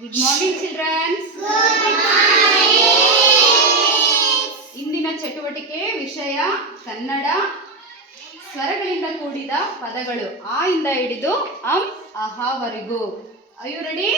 Good morning children's. ಇಂದಿನ ಚಟುವಟಿಕೆ ವಿಷಯ ಕನ್ನಡ. ಸ್ವರಗಳಿಂದ ಕೂಡಿದ ಪದಗಳು ಆ ಇಂದ ಹಿಡಿದು ಅಂ ಅಹವರೆಗೂ. Are you ready?